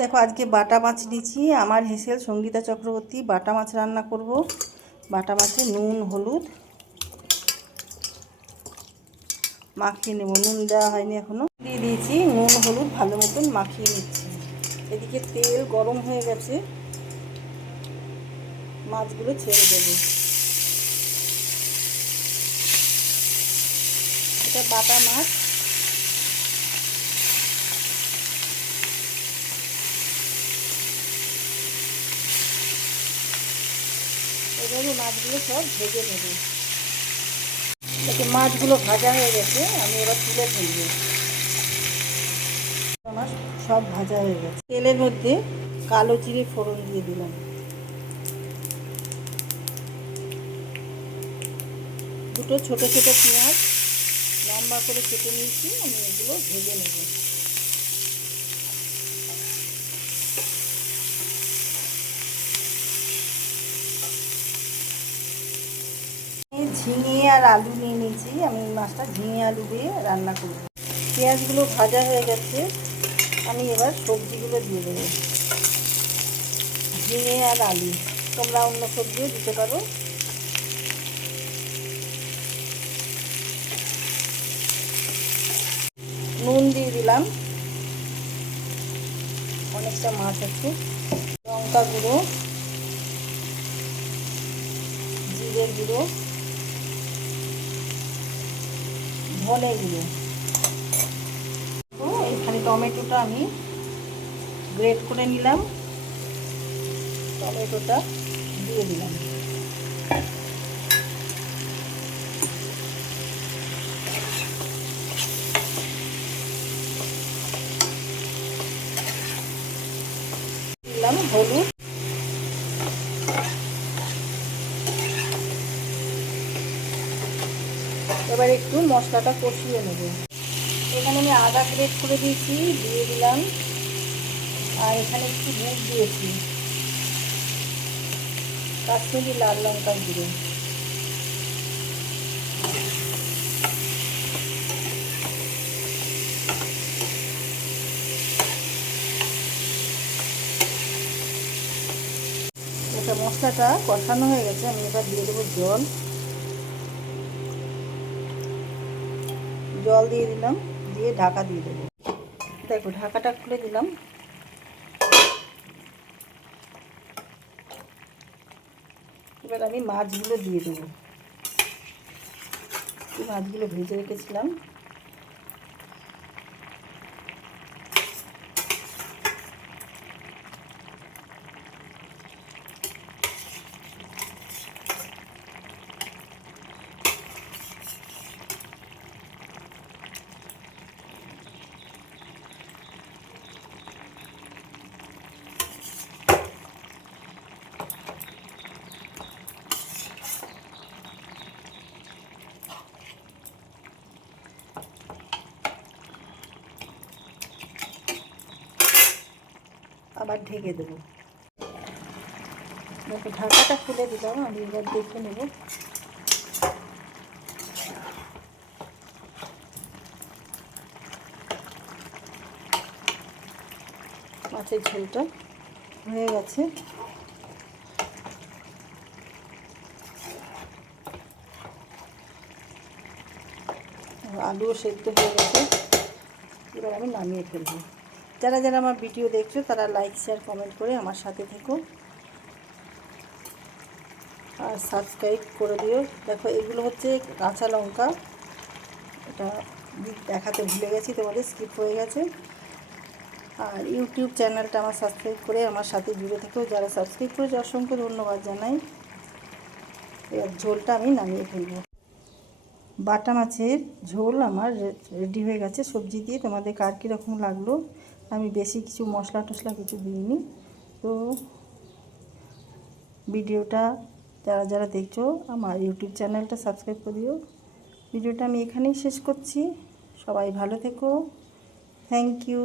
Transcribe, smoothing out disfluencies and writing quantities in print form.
দেখো আজকে বাটা মাছ নিয়েছি। আমার হেসেল সঙ্গীতা চক্রবর্তী বাটা মাছ রান্না করব। বাটা মাছে নুন হলুদ মাখিয়ে নেব। নুন দেওয়া হয়নি এখনও, দিয়ে দিয়েছি নুন হলুদ ভালো মতন মাখিয়ে নিচ্ছি। এদিকে তেল গরম হয়ে গেছে, মাছগুলো ছেড়ে দেবো। এটা বাটা মাছ, এভাবে মাছগুলো সব ভেজে নেব। মাছগুলো ভাজা হয়ে গেছে, আমি এবার তুলে ফেলবো। আমার সব ভাজা হয়ে গেছে। তেলের মধ্যে কালো জিরে ফোড়ন দিয়ে দিলাম, দুটো ছোট ছোট পেঁয়াজ লম্বা করে কেটে নিয়েছি, আমি এগুলো ভেজে নেব। ঝিঙে আর আলু নিয়ে নিয়েছি, আমি মাছটা ঝিঙে আলু দিয়ে রান্না করব। পেঁয়াজগুলো ভাজা হয়ে গেছে, আমি এবার সবজিগুলো দিয়ে দেবো। ঝিঙে আর আলু, তোমরা অন্য সবজিও দিতে পারো। নুন দিয়ে দিলাম, অনেকটা মাছ আছে। লঙ্কা গুঁড়ো, জিরে গুঁড়ো, ধনে গুঁড়ো। তো এখানে টমেটোটা আমি গ্রেট করে নিলাম, টমেটোটা দিয়ে দিলাম। দিলাম হলুদ, এবার একটু মশলাটা কষিয়ে নেব। এখানে আমি আদা গ্রেট করে দিয়েছি, দিয়ে দিলাম। আর এখানে একটু দুধ দিয়েছি, কাশ্মীরি লাল লঙ্কার গুঁড়ো। এটা মশলাটা কষানো হয়ে গেছে, আমি এবার দিয়ে দেবো জল। জল দিয়ে দিলাম, দিয়ে ঢাকা দিয়ে দেবো। দেখো ঢাকাটা খুলে দিলাম। এবার আমি মাছগুলো দিয়ে দেবো। মাছগুলো ভেজে রেখেছিলাম, আবার ঢেকে দেবো। দেখো ঢাকাটা খুলে দিলাম, আমি এবার দেখে নেব। মাছের ঝোলটা হয়ে গেছে। আলুও সেদ্ধ হয়ে গেছে, এবার আমি নামিয়ে ফেলবো। যারা যারা আমার ভিডিও দেখছো তারা লাইক শেয়ার কমেন্ট করে আমার সাথে থেকো আর সাবস্ক্রাইব করে দিও। দেখো এগুলো হচ্ছে কাঁচা লঙ্কা, এটা দেখাতে ভুলে গেছি, তোমাদের স্কিপ হয়ে গেছে। আর ইউটিউব চ্যানেলটা আমার সাবস্ক্রাইব করে আমার সাথে জুড়ে থেকেও, যারা সাবস্ক্রাইব করেছে অসংখ্য ধন্যবাদ জানাই। এবার ঝোলটা আমি নামিয়ে ফেলবো। বাটা মাছের ঝোল আমার রেডি হয়ে গেছে সবজি দিয়ে। তোমাদের কার কীরকম লাগলো, আমি বেশি কিছু মশলা টশলা কিছু দিইনি। তো ভিডিওটা যারা যারা দেখছো আমার ইউটিউব চ্যানেলটা সাবস্ক্রাইব করে দিও। ভিডিওটা আমি এখানেই শেষ করছি। সবাই ভালো থেকো, থ্যাংক ইউ।